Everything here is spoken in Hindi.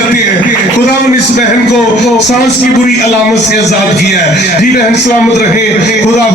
करती है। खुदा ने इस बहन को सांस की बुरी अलामत से आजाद किया है। जी बहन सलामत रहे। खुदा